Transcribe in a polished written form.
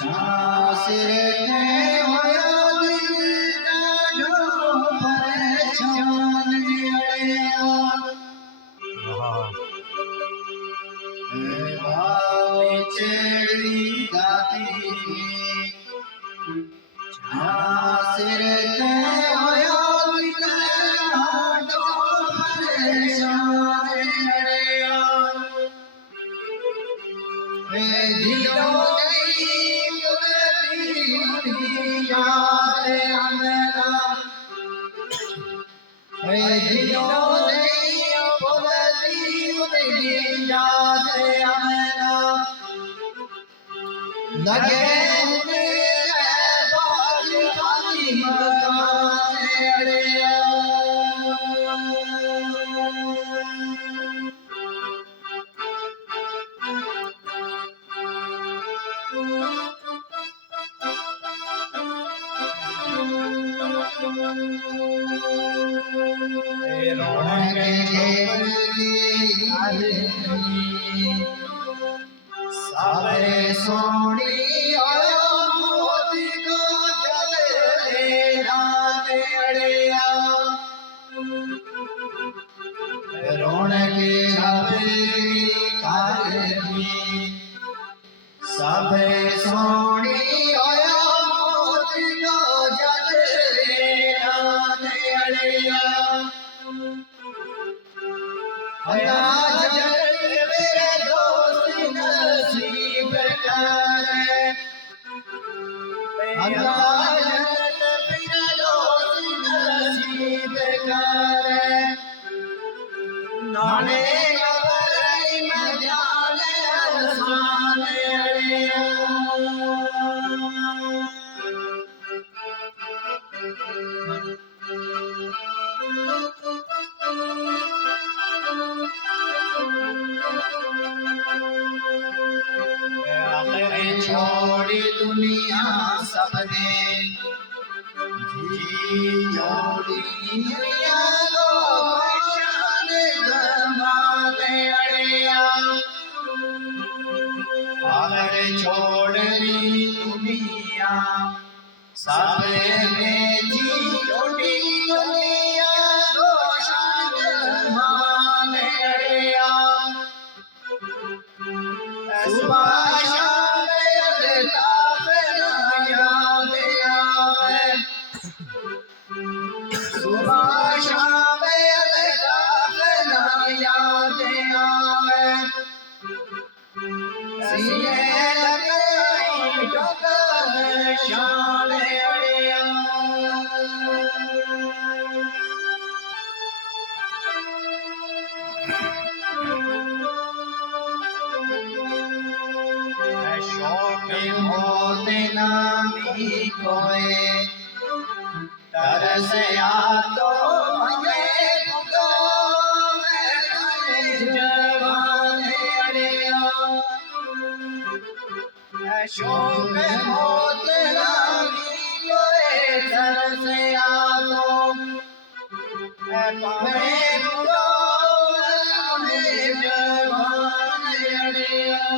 झांसरे होया दिल ॾाढो परेशान अड़िया चेड़ी दादी झांसरे होया दिल ॾाढो परेशान अड़िया जियो लगे सारे सोनी मोती को जले रात अड़िया रोण के हवेली कारवी सबे सोनी मोती को जले रात अड़िया मेरे दोस्त नसीब करे मेरे दोस्त नसीब करे नाने खबर में जाने आसान अड़िया छोड़ी दुनिया सबने जी जोड़ी दुनिया को शान गमाने अड़िया अगर छोड़ी दुनिया सबने जी जोड़ी दुनिया को शान गमाने अड़िया सुबह शाम याद आवे सीने लगे ठोकर शान अड़िया शौक होते नामी कोई तरस तो हमें जवान अड़िया शौक मौत लागी कोई तरस तो हमें जवान अड़िया